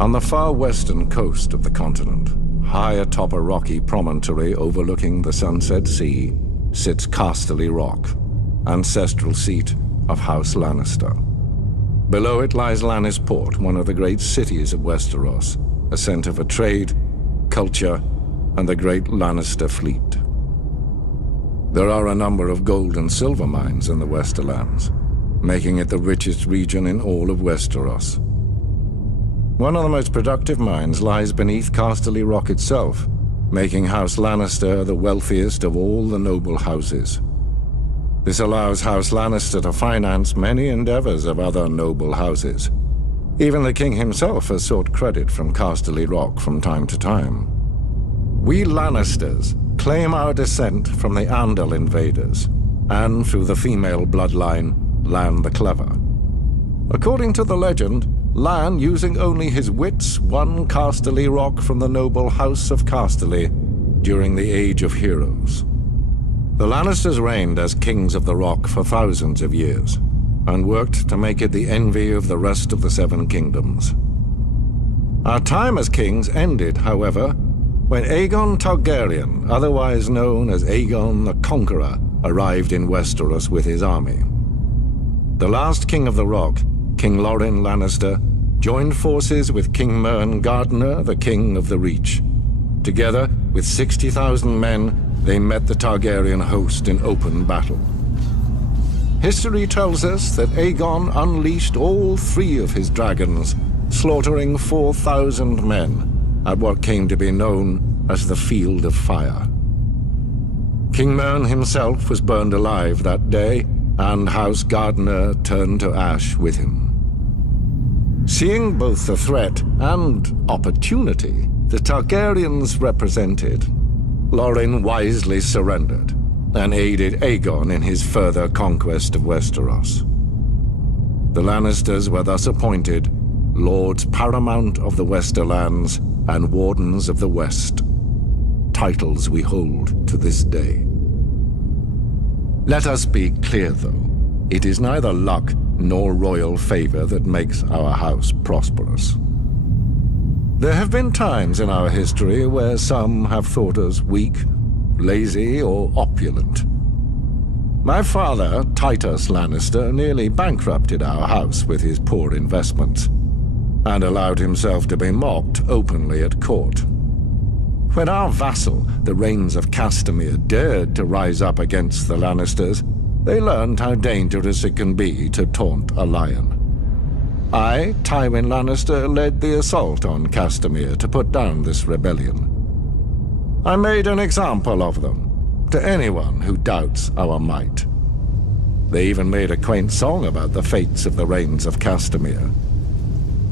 On the far western coast of the continent, high atop a rocky promontory overlooking the Sunset Sea, sits Casterly Rock, ancestral seat of House Lannister. Below it lies Lannisport, one of the great cities of Westeros, a center for trade, culture, and the great Lannister fleet. There are a number of gold and silver mines in the Westerlands, making it the richest region in all of Westeros. One of the most productive mines lies beneath Casterly Rock itself, making House Lannister the wealthiest of all the noble houses. This allows House Lannister to finance many endeavors of other noble houses. Even the king himself has sought credit from Casterly Rock from time to time. We Lannisters claim our descent from the Andal invaders, and through the female bloodline, Lann the Clever. According to the legend, Lann, using only his wits, won Casterly Rock from the noble House of Casterly during the Age of Heroes. The Lannisters reigned as kings of the Rock for thousands of years, and worked to make it the envy of the rest of the Seven Kingdoms. Our time as kings ended, however, when Aegon Targaryen, otherwise known as Aegon the Conqueror, arrived in Westeros with his army. The last king of the Rock, King Loren Lannister, joined forces with King Mern Gardener, the king of the Reach. Together, with 60,000 men, they met the Targaryen host in open battle. History tells us that Aegon unleashed all 3 of his dragons, slaughtering 4,000 men at what came to be known as the Field of Fire. King Mern himself was burned alive that day, and House Gardener turned to ash with him. Seeing both the threat and opportunity the Targaryens represented, Loren wisely surrendered and aided Aegon in his further conquest of Westeros. The Lannisters were thus appointed Lords Paramount of the Westerlands and Wardens of the West, titles we hold to this day. Let us be clear, though. It is neither luck nor royal favor that makes our house prosperous. There have been times in our history where some have thought us weak, lazy, or opulent. My father, Titus Lannister, nearly bankrupted our house with his poor investments, and allowed himself to be mocked openly at court. When our vassal, the Rains of Castamere, dared to rise up against the Lannisters, they learned how dangerous it can be to taunt a lion. I, Tywin Lannister, led the assault on Castamere to put down this rebellion. I made an example of them, to anyone who doubts our might. They even made a quaint song about the fates of the Rains of Castamere.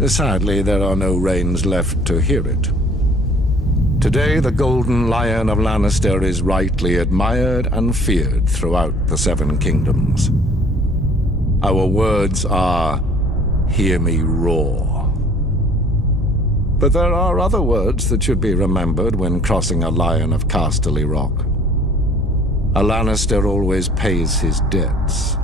Sadly, there are no Rains left to hear it. Today, the Golden Lion of Lannister is rightly admired and feared throughout the Seven Kingdoms. Our words are, "Hear me roar." But there are other words that should be remembered when crossing a lion of Casterly Rock. A Lannister always pays his debts.